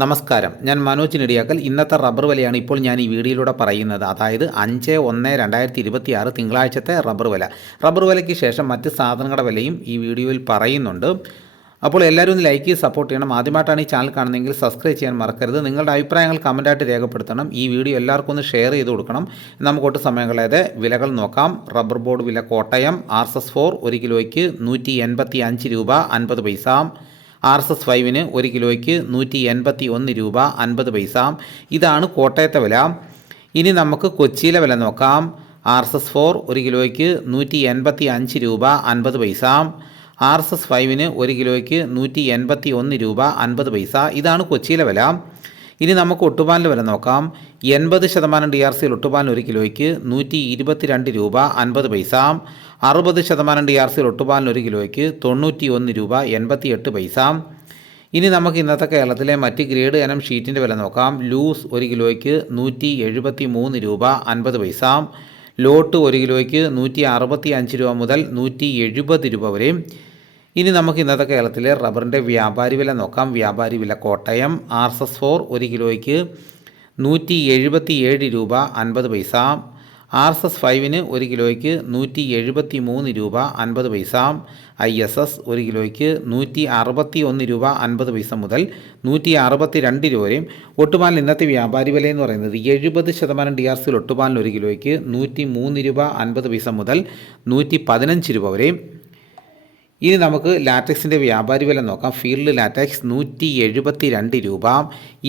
നമസ്കാരം. ഞാൻ മനോജ് നെടിയാക്കൽ. ഇന്നത്തെ റബ്ബർ വിലയാണ് ഇപ്പോൾ ഞാൻ ഈ വീഡിയോയിലൂടെ പറയുന്നത്. അതായത് അഞ്ച് ഒന്ന് രണ്ടായിരത്തി ഇരുപത്തി ആറ് തിങ്കളാഴ്ചത്തെ റബ്ബർ വില. റബ്ബർ വിലയ്ക്ക് ശേഷം മറ്റ് സാധനങ്ങളുടെ വിലയും ഈ വീഡിയോയിൽ പറയുന്നുണ്ട്. അപ്പോൾ എല്ലാവരും ഒന്ന് ലൈക്ക് ചെയ്ത് സപ്പോർട്ട് ചെയ്യണം. ആദ്യമായിട്ടാണ് ഈ ചാനൽ കാണുന്നതെങ്കിൽ സബ്സ്ക്രൈബ് ചെയ്യാൻ മറക്കരുത്. നിങ്ങളുടെ അഭിപ്രായങ്ങൾ കമന്റായിട്ട് രേഖപ്പെടുത്തണം. ഈ വീഡിയോ എല്ലാവർക്കും ഒന്ന് ഷെയർ ചെയ്ത് കൊടുക്കണം. നമുക്കൊട്ട് സമയം വിലകൾ നോക്കാം. റബ്ബർ ബോർഡ് വില Kottayam R S S four ഒരു കിലോയ്ക്ക് നൂറ്റി എൺപത്തി അഞ്ച് രൂപ അൻപത് പൈസ. ആർ എസ് എസ് ഫൈവിന് ഒരു കിലോയ്ക്ക് നൂറ്റി എൺപത്തി ഒന്ന് രൂപ അൻപത് പൈസ. ഇതാണ് കോട്ടയത്തെ വില. ഇനി നമുക്ക് കൊച്ചിയിലെ വില നോക്കാം. ആർ എസ് എസ് ഫോർ ഒരു കിലോയ്ക്ക് നൂറ്റി എൺപത്തി അഞ്ച് രൂപ അൻപത് പൈസ. ആർ എസ് എസ് ഫൈവിന് ഒരു കിലോയ്ക്ക് നൂറ്റി എൺപത്തി ഒന്ന് രൂപ അൻപത് പൈസ. ഇതാണ് കൊച്ചിയിലെ വില. ഇനി നമുക്ക് ഒട്ടുപാലിന് വില നോക്കാം. എൺപത് ശതമാനം ഡി ആർ സിയിൽ ഒട്ടുപാലിന് ഒരു കിലോയ്ക്ക് നൂറ്റി ഇരുപത്തിരണ്ട് രൂപ അൻപത് പൈസ. അറുപത് ശതമാനം ഡി ആർ സിയിൽ ഒട്ടുപാലിന് ഒരു കിലോയ്ക്ക് തൊണ്ണൂറ്റി ഒന്ന് രൂപ എൺപത്തി എട്ട് പൈസ. ഇനി നമുക്ക് ഇന്നത്തെ കേരളത്തിലെ മറ്റ് ഗ്രേഡ് ഇനം ഷീറ്റിന്റെ വില നോക്കാം. ലൂസ് ഒരു കിലോയ്ക്ക് നൂറ്റി എഴുപത്തി മൂന്ന് രൂപ അൻപത് പൈസ. ലോട്ട് ഒരു കിലോയ്ക്ക് നൂറ്റി അറുപത്തി അഞ്ച് രൂപ മുതൽ നൂറ്റി എഴുപത് രൂപ വരെ. ഇനി നമുക്ക് ഇന്നത്തെ കേരളത്തിലെ റബ്ബറിന്റെ വ്യാപാരി വില നോക്കാം. വ്യാപാരി വില Kottayam R S S four ഒരു കിലോയ്ക്ക് നൂറ്റി എഴുപത്തി ഏഴ് രൂപ അൻപത് പൈസ. ആർ എസ് എസ് ഫൈവിന് ഒരു കിലോയ്ക്ക് നൂറ്റി എഴുപത്തി മൂന്ന് രൂപ അൻപത് പൈസ. ഐ എസ് എസ് ഒരു കിലോയ്ക്ക് നൂറ്റി അറുപത്തി ഒന്ന് രൂപ അൻപത് പൈസ മുതൽ നൂറ്റി അറുപത്തി രണ്ട് രൂപ വരെയും. ഒട്ടുപാലിന് ഇന്നത്തെ വ്യാപാരി വില എന്ന് പറയുന്നത് എഴുപത് ശതമാനം ഡി ആർ സിയിൽ ഒട്ടുപാലിന് ഒരു കിലോയ്ക്ക് നൂറ്റി മൂന്ന് രൂപ അൻപത് പൈസ മുതൽ നൂറ്റി പതിനഞ്ച് രൂപ വരെയും. ഇനി നമുക്ക് ലാറ്റക്സിന്റെ വ്യാപാരി വില നോക്കാം. ഫീൽഡ് ലാറ്റക്സ് നൂറ്റി എഴുപത്തി രണ്ട് രൂപ.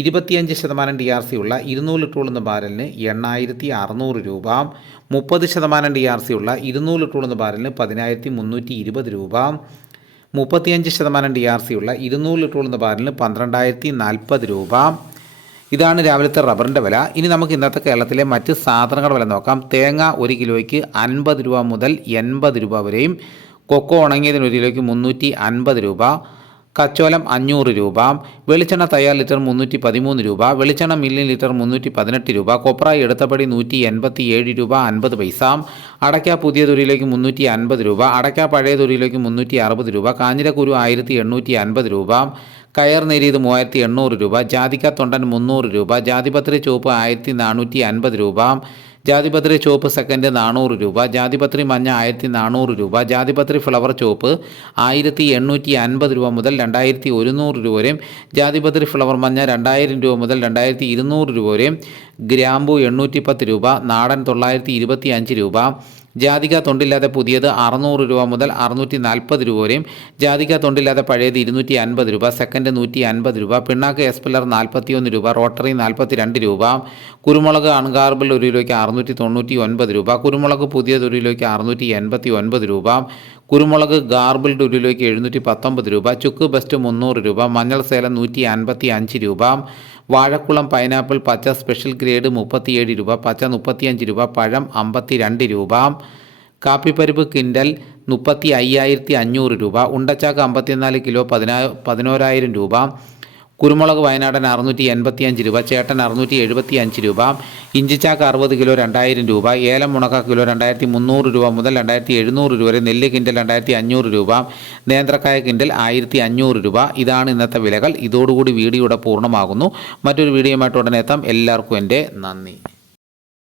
ഇരുപത്തിയഞ്ച് ശതമാനം ഡി ആർ സി ഉള്ള ഇരുന്നൂറ് ലിറ്ററുള്ള ബാരലിന് എണ്ണായിരത്തി അറുന്നൂറ് രൂപ. മുപ്പത് ശതമാനം ഡി ആർ സി ഉള്ള ഇരുന്നൂറ് ലിറ്ററുള്ള ബാരലിന് പതിനായിരത്തി മുന്നൂറ്റി ഇരുപത് രൂപ. മുപ്പത്തിയഞ്ച് ശതമാനം ഡി ആർ സി ഉള്ള ഇരുന്നൂറ് ലിറ്ററുള്ള ബാരലിന് പന്ത്രണ്ടായിരത്തി നാൽപ്പത് രൂപ. ഇതാണ് രാവിലത്തെ റബ്ബറിന്റെ വില. ഇനി നമുക്ക് ഇന്നത്തെ കേരളത്തിലെ മറ്റ് സാധനങ്ങളുടെ വില നോക്കാം. തേങ്ങ ഒരു കിലോയ്ക്ക് അൻപത് രൂപ മുതൽ എൺപത് രൂപ വരെയും കൊക്കോ ഉണങ്ങിയതിന് ഒരു കിലോയ്ക്ക് മുന്നൂറ്റി അൻപത് രൂപ കച്ചോലം അഞ്ഞൂറ് രൂപ വെളിച്ചെണ്ണ തയ്യാർ ലിറ്റർ മുന്നൂറ്റി പതിമൂന്ന് രൂപ വെളിച്ചെണ്ണ മില്ലി ലിറ്റർ മുന്നൂറ്റി പതിനെട്ട് രൂപ കൊപ്രായി എടുത്തപടി നൂറ്റി എൺപത്തി ഏഴ് രൂപ അൻപത് പൈസ അടയ്ക്ക പുതിയ തുരിയിലേക്ക് മുന്നൂറ്റി അൻപത് രൂപ അടയ്ക്ക പഴയ തുരിയിലേക്ക് മുന്നൂറ്റി അറുപത് രൂപ കാഞ്ഞിരക്കുരു ആയിരത്തി എണ്ണൂറ്റി അൻപത് രൂപ കയർ നേരിയത് മൂവായിരത്തി എണ്ണൂറ് രൂപ ജാതിക്ക തൊണ്ടൻ മുന്നൂറ് രൂപ ജാതിപത്രി ചുവപ്പ് ആയിരത്തി നാനൂറ്റി അൻപത് രൂപ ജാതിപത്രി ചുവപ്പ് സെക്കൻഡ് നാനൂറ് രൂപ ജാതിപത്രി മഞ്ഞ ആയിരത്തി നാനൂറ് രൂപ ജാതിപത്രി ഫ്ലവർ ചുവപ്പ് ആയിരത്തി എണ്ണൂറ്റി അൻപത് രൂപ മുതൽ രണ്ടായിരത്തി ഒരുന്നൂറ് രൂപ വരെയും ജാതിപത്രി ഫ്ലവർ മഞ്ഞ രണ്ടായിരം രൂപ മുതൽ രണ്ടായിരത്തി ഇരുന്നൂറ് രൂപ വരെയും ഗ്രാമ്പു എണ്ണൂറ്റി പത്ത് രൂപ നാടൻ തൊള്ളായിരത്തി ഇരുപത്തി അഞ്ച് രൂപ ജാതിക തൊണ്ടില്ലാതെ പുതിയത് അറുന്നൂറ് രൂപ മുതൽ അറുന്നൂറ്റി നാൽപ്പത് രൂപ വരെയും ജാതിക തൊണ്ടില്ലാതെ പഴയത് ഇരുന്നൂറ്റി അൻപത് രൂപ സെക്കൻഡ് നൂറ്റി അൻപത് രൂപ പിണ്ണാക്ക് എസ് പില്ലർ നാൽപ്പത്തിയൊന്ന് രൂപ റോട്ടറി നാൽപ്പത്തി രണ്ട് രൂപ കുരുമുളക് അൺഗാർബിൾ ഒരു കിലോയ്ക്ക് അറുന്നൂറ്റി തൊണ്ണൂറ്റി ഒൻപത് രൂപ കുരുമുളക് പുതിയത് ഒരു കിലോയ്ക്ക് അറുന്നൂറ്റി എൺപത്തി ഒൻപത് രൂപ കുരുമുളക് ഗാർബിൾഡ് ഒരു കിലോയ്ക്ക് എഴുന്നൂറ്റി പത്തൊമ്പത് രൂപ ചുക്ക് ബെസ്റ്റ് മുന്നൂറ് രൂപ മഞ്ഞൾ സേലം നൂറ്റി അൻപത്തി അഞ്ച് രൂപ വാഴക്കുളം പൈനാപ്പിൾ പച്ച സ്പെഷ്യൽ ഗ്രേഡ് മുപ്പത്തിയേഴ് രൂപ പച്ച മുപ്പത്തിയഞ്ച് രൂപ പഴം അമ്പത്തി രണ്ട് രൂപ കാപ്പിപ്പരിപ്പ് കിൻഡൽ മുപ്പത്തി അയ്യായിരത്തി അഞ്ഞൂറ് രൂപ ഉണ്ടച്ചാക്ക് അമ്പത്തിനാല് കിലോ പതിനാ പതിനോരായിരം രൂപ കുരുമുളക് വയനാടൻ അറുന്നൂറ്റി എൺപത്തി അഞ്ച് രൂപ ചേട്ടൻ അറുന്നൂറ്റി എഴുപത്തി അഞ്ച് രൂപ ഇഞ്ചിച്ചാക്ക് അറുപത് കിലോ രണ്ടായിരം രൂപ ഏലം മുണക്ക കിലോ രണ്ടായിരത്തി മുന്നൂറ് രൂപ മുതൽ രണ്ടായിരത്തി എഴുന്നൂറ് രൂപ വരെ നെല്ല് കിൻഡൽ രണ്ടായിരത്തി അഞ്ഞൂറ് രൂപ നേന്ത്രക്കായ കിൻഡൽ ആയിരത്തി അഞ്ഞൂറ് രൂപ. ഇതാണ് ഇന്നത്തെ വിലകൾ. ഇതോടുകൂടി വീഡിയോയുടെ പൂർണമാകുന്നു. മറ്റൊരു വീഡിയോയുമായിട്ട് ഉടനെ എത്താം. എല്ലാവർക്കും എന്റെ നന്ദി.